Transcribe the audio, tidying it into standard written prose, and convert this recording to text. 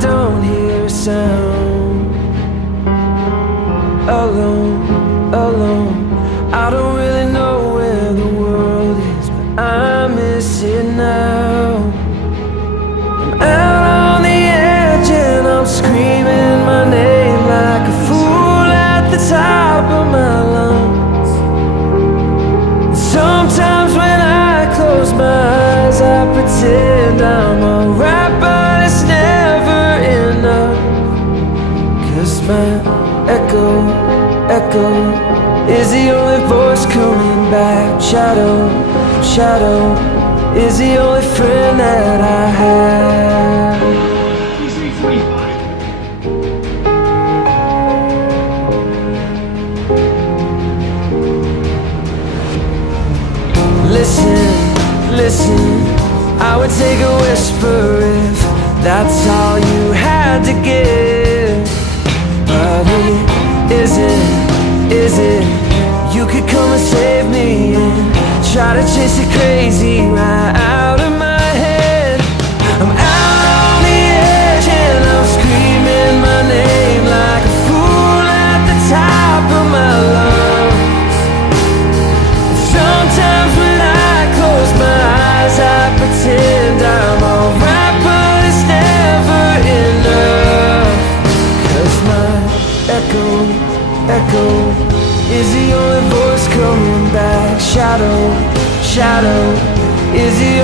don't hear a sound. Alone, alone, I don't really know where the world is, but I miss it now. I'm out on the edge and I'm screaming my name like a fool at the top of my lungs. Sometimes when I close my eyes, I pretend I'm alright, but it's never enough. 'Cause my echo is the only voice coming back. Shadow is the only friend that I have. Listen, I would take a whisper if that's all you had to give. But is it? You could come and save me and try to chase it crazy right out of my head. I'm out on the edge and I'm screaming my name like a fool at the top of my lungs. Sometimes when I close my eyes, I pretend I'm alright, but it's never enough. 'Cause my echo is the only voice coming back. Shadow is the